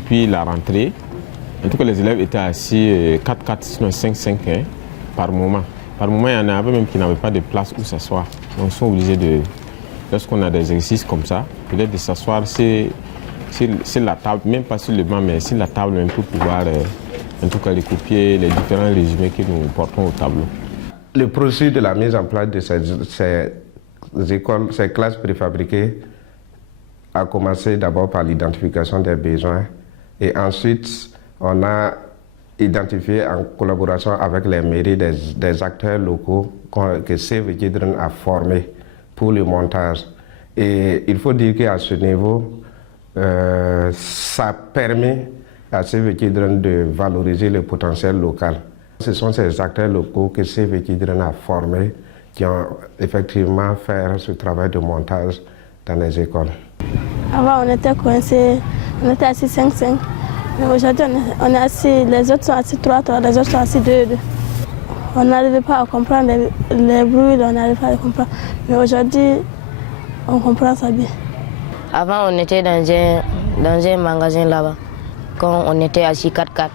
depuis la rentrée, en tout cas les élèves étaient assis 4-4, sinon 5-5 par moment. Par moment, il y en avait même qui n'avaient pas de place où s'asseoir. Donc ils sont obligés de, lorsqu'on a des exercices comme ça, peut-être de s'asseoir sur la table, même pas sur le banc, mais sur la table même pour pouvoir en tout cas recopier les différents résumés que nous portons au tableau. Le processus de la mise en place de ces écoles, ces classes préfabriquées a commencé d'abord par l'identification des besoins et ensuite on a identifié en collaboration avec les mairies des acteurs locaux que Save the Children a formés pour le montage. Et il faut dire qu'à ce niveau, ça permet à Save the Children de valoriser le potentiel local. Ce sont ces acteurs locaux que Save the Children a formés qui ont effectivement fait ce travail de montage dans les écoles. Avant, on était coincés, on était assis 5-5. Mais aujourd'hui, on est assis, les autres sont assis 3-3, les autres sont assis 2-2. On n'arrivait pas à comprendre les bruits, on n'arrivait pas à les comprendre. Mais aujourd'hui, on comprend ça bien. Avant, on était dans un magasin là-bas, quand on était assis 4-4.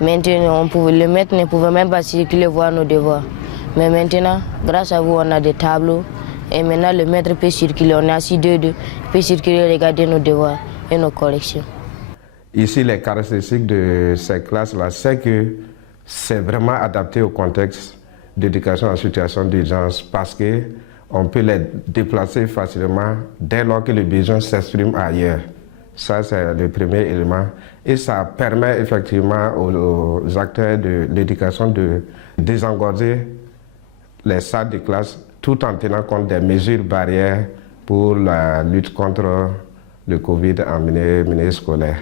Maintenant, le maître ne pouvait même pas circuler voir nos devoirs. Mais maintenant, grâce à vous, on a des tableaux. Et maintenant, le maître peut circuler. On est assis 2-2. Il peut circuler, regarder nos devoirs et nos corrections. Ici, les caractéristiques de ces classes-là, c'est que c'est vraiment adapté au contexte d'éducation en situation d'urgence parce qu'on peut les déplacer facilement dès lors que le besoin s'exprime ailleurs. Ça, c'est le premier élément. Et ça permet effectivement aux acteurs de l'éducation de désengorger les salles de classe tout en tenant compte des mesures barrières pour la lutte contre le Covid en milieu scolaire.